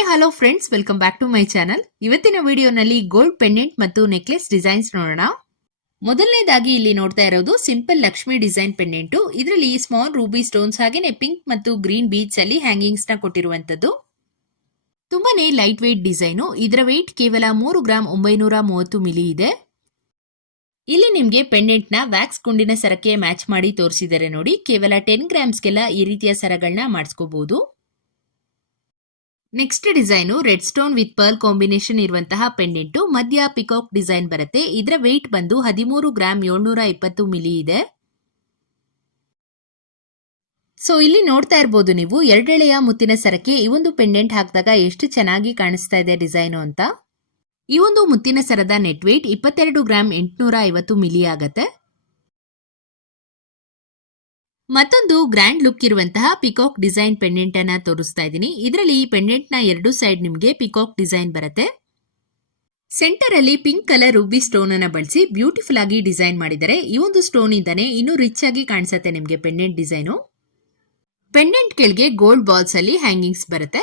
Hi hello friends welcome back to my channel ಇವತ್ತಿನ ವಿಡಿಯೋನಲ್ಲಿ gold pendant ಮತ್ತು necklace designs ನೋಡೋಣ. ಮೊದಲನೇದಾಗಿ ಇಲ್ಲಿ ನೋಡ್ತಾ ಇರೋದು ಸಿಂಪಲ್ ಲಕ್ಷ್ಮಿ ಡಿಸೈನ್ ಪೆಂಡೆಂಟು ಇದರಲ್ಲಿ ಸ್ಮಾಲ್ ರೂಬಿ ಸ್ಟೋನ್ಸ್ ಹಾಗೆಯೇ ಪಿಂಕ್ ಮತ್ತು ಗ್ರೀನ್ ಬೀಚ್ ಅಲ್ಲಿ ಹ್ಯಾಂಗಿಂಗ್ಸ್ನ ಕೊಟ್ಟಿರುವಂತದ್ದು ತುಂಬಾನೇ ಲೈಟ್ ವೆಯ್ಟ್ ಡಿಸೈನು ಇದರ ವೆಯ್ಟ್ ಕೇವಲ ಮೂರು ಗ್ರಾಮ್ ಒಂಬೈನೂರ ಮೂವತ್ತು ಮಿಲಿ ಇದೆ. ಇಲ್ಲಿ ನಿಮ್ಗೆ ಪೆಂಡೆಂಟ್ನ ವ್ಯಾಕ್ಸ್ ಗುಂಡಿನ ಸರಕ್ಕೆ ಮ್ಯಾಚ್ ಮಾಡಿ ತೋರಿಸಿದರೆ ನೋಡಿ, ಕೇವಲ ಟೆನ್ ಗ್ರಾಮ್ಸ್ಗೆಲ್ಲ ಈ ರೀತಿಯ ಸರಗಳನ್ನ ಮಾಡಿಸ್ಕೋಬಹುದು next design red stone with pearl combination ಇರುವಂತಹ ಪೆಂಡೆಂಟು ಮಧ್ಯ ಪಿಕಾಕ್ ಡಿಸೈನ್ ಬರುತ್ತೆ. ಇದರ ವೆಯ್ಟ್ ಬಂದು ಹದಿಮೂರು ಗ್ರಾಮ್ ಏಳ್ನೂರ ಇಪ್ಪತ್ತು ಮಿಲಿ ಇದೆ. ಸೊ ಇಲ್ಲಿ ನೋಡ್ತಾ ಇರ್ಬೋದು ನೀವು. ಎರಡೆಳೆಯ ಮುತ್ತಿನ ಸರಕ್ಕೆ ಈ ಒಂದು ಪೆಂಡೆಂಟ್ ಹಾಕಿದಾಗ ಎಷ್ಟು ಚೆನ್ನಾಗಿ ಕಾಣಿಸ್ತಾ ಇದೆ ಡಿಸೈನು ಅಂತ. ಈ ಒಂದು ಮುತ್ತಿನ ಸರದ ನೆಟ್ ವೆಯ್ಟ್ ಇಪ್ಪತ್ತೆರಡು ಗ್ರಾಮ್ ಎಂಟುನೂರ ಐವತ್ತು ಮಿಲಿ ಆಗತ್ತೆ. ಮತ್ತೊಂದು ಗ್ರ್ಯಾಂಡ್ ಲುಕ್ ಇರುವಂತಹ ಪಿಕಾಕ್ ಡಿಸೈನ್ ಪೆಂಡೆಂಟ್ ಅನ್ನ ತೋರಿಸ್ತಾ ಇದ್ದೀನಿ. ಇದರಲ್ಲಿ ಪೆಂಡೆಂಟ್ನ ಎರಡು ಸೈಡ್ ನಿಮಗೆ ಪಿಕಾಕ್ ಡಿಸೈನ್ ಬರುತ್ತೆ. ಸೆಂಟರ್ ಅಲ್ಲಿ ಪಿಂಕ್ ಕಲರ್ ರೂಬಿ ಸ್ಟೋನ್ ಅನ್ನ ಬಳಸಿ ಬ್ಯೂಟಿಫುಲ್ ಆಗಿ ಡಿಸೈನ್ ಮಾಡಿದ್ದಾರೆ ಈ ಒಂದು ಸ್ಟೋನ್ ಇಂದಾನೆ ಇನ್ನೂ ರಿಚ್ ಆಗಿ ಕಾಣಿಸುತ್ತೆ ನಿಮಗೆ ಪೆಂಡೆಂಟ್ ಡಿಸೈನು ಪೆಂಡೆಂಟ್ ಕೆಳಗೆ ಗೋಲ್ಡ್ ಬಾಲ್ಸ್ ಅಲ್ಲಿ ಹ್ಯಾಂಗಿಂಗ್ಸ್ ಬರುತ್ತೆ.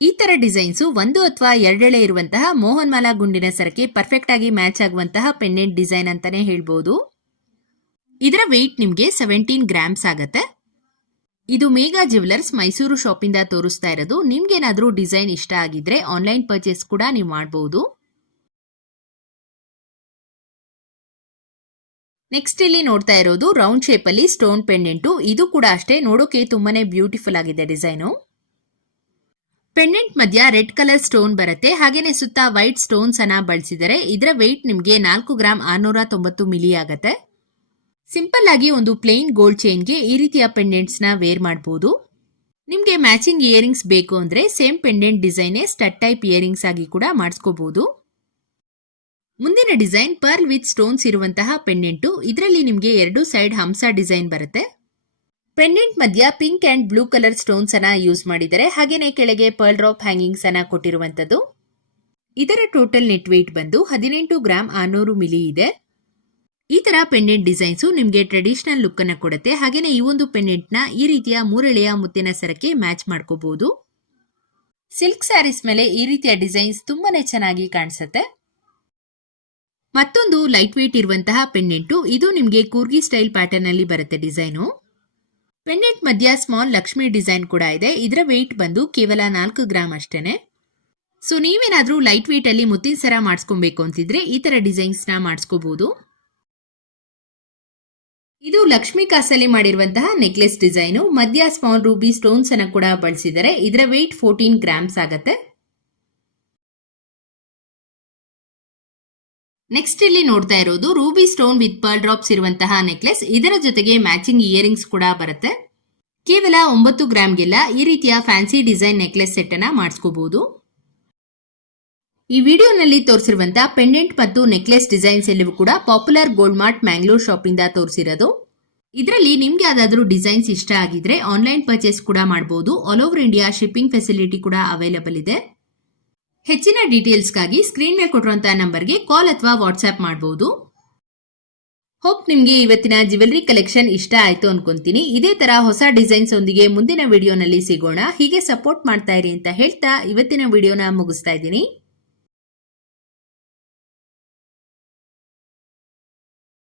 ಈ ತರ ಡಿಸೈನ್ಸ್ ಒಂದು ಅಥವಾ ಎರಡೆಳೆ ಇರುವಂತಹ ಮೋಹನ್ ಮಾಲಾ ಗುಂಡಿನ ಸರಕ್ಕೆ ಪರ್ಫೆಕ್ಟ್ ಆಗಿ ಮ್ಯಾಚ್ ಆಗುವಂತಹ ಪೆಂಡೆಂಟ್ ಡಿಸೈನ್ ಅಂತಾನೆ ಹೇಳ್ಬೋದು. ಇದರ ವೆಯ್ಟ್ ನಿಮಗೆ ಸೆವೆಂಟೀನ್ ಗ್ರಾಮ್ಸ್ ಆಗತ್ತೆ. ಇದು ಮೇಘಾ ಜ್ಯುವೆಲರ್ಸ್ ಮೈಸೂರು ಶಾಪಿಂದ ತೋರಿಸ್ತಾ ಇರೋದು. ನಿಮ್ಗೇನಾದರೂ ಡಿಸೈನ್ ಇಷ್ಟ ಆಗಿದ್ರೆ ಆನ್ಲೈನ್ ಪರ್ಚೇಸ್ ಕೂಡ ನೀವು ಮಾಡಬಹುದು ನೆಕ್ಸ್ಟ್ ಇಲ್ಲಿ ನೋಡ್ತಾ ಇರೋದು ರೌಂಡ್ ಶೇಪ್ ಅಲ್ಲಿ ಸ್ಟೋನ್ ಪೆಂಡೆಂಟು ಇದು ಕೂಡ ಅಷ್ಟೇ. ನೋಡೋಕೆ ತುಂಬಾನೇ ಬ್ಯೂಟಿಫುಲ್ ಆಗಿದೆ ಡಿಸೈನು. ಪೆಂಡೆಂಟ್ ಮಧ್ಯ ರೆಡ್ ಕಲರ್ ಸ್ಟೋನ್ ಬರುತ್ತೆ. ಹಾಗೇನೆ ಸುತ್ತ ವೈಟ್ ಸ್ಟೋನ್ಸ್ ಅನ್ನ ಬಳಸಿದರೆ ಇದರ ವೆಯ್ಟ್ ನಿಮಗೆ ನಾಲ್ಕು ಗ್ರಾಮ್ ಆರ್ನೂರ ತೊಂಬತ್ತು ಮಿಲಿ ಆಗತ್ತೆ. ಸಿಂಪಲ್ ಆಗಿ ಒಂದು ಪ್ಲೇನ್ ಗೋಲ್ಡ್ ಚೈನ್ಗೆ ಈ ರೀತಿಯ ಪೆಂಡೆಂಟ್ಸ್ನ ವೇರ್ ಮಾಡಬಹುದು ನಿಮಗೆ ಮ್ಯಾಚಿಂಗ್ ಇಯರಿಂಗ್ಸ್ ಬೇಕು ಅಂದ್ರೆ same pendant design stud type earrings ಆಗಿ ಕೂಡ ಮಾಡಿಸ್ಕೋಬಹುದು ಮುಂದಿನ ಡಿಸೈನ್ ಪರ್ಲ್ ವಿತ್ ಸ್ಟೋನ್ಸ್ ಇರುವಂತಹ ಪೆಂಡೆಂಟು ಇದರಲ್ಲಿ ನಿಮಗೆ ಎರಡು ಸೈಡ್ ಹಂಸ ಡಿಸೈನ್ ಬರುತ್ತೆ. ಪೆಂಡೆಂಟ್ ಮಧ್ಯ pink and blue colour stones ಅನ್ನ ಯೂಸ್ ಮಾಡಿದರೆ ಹಾಗೇನೆ ಕೆಳಗೆ ಪರ್ಲ್ ಡ್ರಾಪ್ ಹ್ಯಾಂಗಿಂಗ್ಸ್ ಅನ್ನ ಕೊಟ್ಟಿರುವಂತದ್ದು ಇದರ ಟೋಟಲ್ ನೆಟ್ ವೇಟ್ ಬಂದು ಹದಿನೆಂಟು ಗ್ರಾಮ್ ಆರ್ನೂರು ಮಿಲಿ ಇದೆ. ಈ ತರ ಪೆಂಡೆಂಟ್ ಡಿಸೈನ್ಸ್ ನಿಮಗೆ ಟ್ರೆಡಿಷನಲ್ ಲುಕ್ ಅನ್ನ ಕೊಡುತ್ತೆ. ಹಾಗೇನೆ ಈ ಒಂದು ಪೆಂಡೆಂಟ್ನ ಈ ರೀತಿಯ ಮೂರೆಳೆಯ ಮುತ್ತಿನ ಸರಕ್ಕೆ ಮ್ಯಾಚ್ ಮಾಡ್ಕೋಬಹುದು ಸಿಲ್ಕ್ ಸ್ಯಾರೀಸ್ ಮೇಲೆ ಈ ರೀತಿಯ ಡಿಸೈನ್ಸ್ ತುಂಬಾನೇ ಚೆನ್ನಾಗಿ ಕಾಣಿಸುತ್ತೆ. ಮತ್ತೊಂದು ಲೈಟ್ ವೇಟ್ ಇರುವಂತಹ ಪೆಂಡೆಂಟು ಇದು ನಿಮಗೆ ಕೂರ್ಗಿ ಸ್ಟೈಲ್ ಪ್ಯಾಟರ್ನ್ ಅಲ್ಲಿ ಬರುತ್ತೆ ಡಿಸೈನು. ಪೆಂಡೆಂಟ್ ಮಧ್ಯ ಸ್ಮಾಲ್ ಲಕ್ಷ್ಮಿ ಡಿಸೈನ್ ಕೂಡ ಇದೆ. ಇದರ ವೆಯ್ಟ್ ಬಂದು ಕೇವಲ ನಾಲ್ಕು ಗ್ರಾಮ್ ಅಷ್ಟೇನೆ. ಸೊ ನೀವೇನಾದ್ರೂ ಲೈಟ್ ವೇಟ್ ಅಲ್ಲಿ ಮುತ್ತಿನ ಸರ ಮಾಡಿಸ್ಕೊಬೇಕು ಅಂತಿದ್ರೆ ಈ ತರ ಡಿಸೈನ್ಸ್ನ ಮಾಡಿಸ್ಕೋಬಹುದು ಇದು ಲಕ್ಷ್ಮಿ ಕಾಸಲ್ಲಿ ಮಾಡಿರುವಂತಹ ನೆಕ್ಲೆಸ್ ಡಿಸೈನು. ಮಧ್ಯ ಸ್ಮಾಲ್ ರೂಬಿ ಸ್ಟೋನ್ಸ್ ಅನ್ನು ಕೂಡ ಬಳಸಿದರೆ ಇದರ ವೆಯ್ಟ್ ಫೋರ್ಟೀನ್ ಗ್ರಾಮ್ಸ್ ಆಗತ್ತೆ. ನೆಕ್ಸ್ಟ್ ಇಲ್ಲಿ ನೋಡ್ತಾ ಇರೋದು ruby stone with pearl drops ಇರುವಂತಹ ನೆಕ್ಲೆಸ್ ಇದರ ಜೊತೆಗೆ ಮ್ಯಾಚಿಂಗ್ ಇಯರಿಂಗ್ಸ್ ಕೂಡ ಬರುತ್ತೆ. ಕೇವಲ ಒಂಬತ್ತು ಗ್ರಾಮ್ಗೆಲ್ಲ ಈ ರೀತಿಯ ಫ್ಯಾನ್ಸಿ ಡಿಸೈನ್ ನೆಕ್ಲೆಸ್ ಸೆಟ್ ಅನ್ನ ಮಾಡಿಸ್ಕೋಬಹುದು ಈ ವಿಡಿಯೋನಲ್ಲಿ ತೋರಿಸಿರುವಂತಹ ಪೆಂಡೆಂಟ್ ಮತ್ತು ನೆಕ್ಲೆಸ್ ಡಿಸೈನ್ಸ್ ಎಲ್ಲವೂ ಕೂಡ popular gold mart Mangalore shop ಇಂದ ತೋರಿಸಿರೋದು. ಇದರಲ್ಲಿ ನಿಮ್ಗೆ ಯಾವ್ದಾದ್ರು ಡಿಸೈನ್ಸ್ ಇಷ್ಟ ಆಗಿದ್ರೆ ಆನ್ಲೈನ್ ಪರ್ಚೇಸ್ ಕೂಡ ಮಾಡಬಹುದು all over India shipping facility ಕೂಡ ಅವೈಲಬಲ್ ಇದೆ. ಹೆಚ್ಚಿನ ಡೀಟೇಲ್ಸ್ಗಾಗಿ ಸ್ಕ್ರೀನ್ ಮೇಲೆ ಕೊಟ್ಟಿರುವಂತಹ ನಂಬರ್ಗೆ ಕಾಲ್ ಅಥವಾ ವಾಟ್ಸ್ಆಪ್ ಮಾಡಬಹುದು ಹೋಪ್ ನಿಮ್ಗೆ ಇವತ್ತಿನ ಜ್ಯುವೆಲ್ಲರಿ ಕಲೆಕ್ಷನ್ ಇಷ್ಟ ಆಯ್ತು ಅನ್ಕೊಂತೀನಿ. ಇದೇ ತರ ಹೊಸ ಡಿಸೈನ್ಸ್ ಒಂದಿಗೆ ಮುಂದಿನ ವಿಡಿಯೋನಲ್ಲಿ ಸಿಗೋಣ. ಹೀಗೆ ಸಪೋರ್ಟ್ ಮಾಡ್ತಾ ಇರಿ ಅಂತ ಹೇಳ್ತಾ ಇವತ್ತಿನ ವಿಡಿಯೋನ ಮುಗಿಸ್ತಾ ಇದ್ದೀನಿ.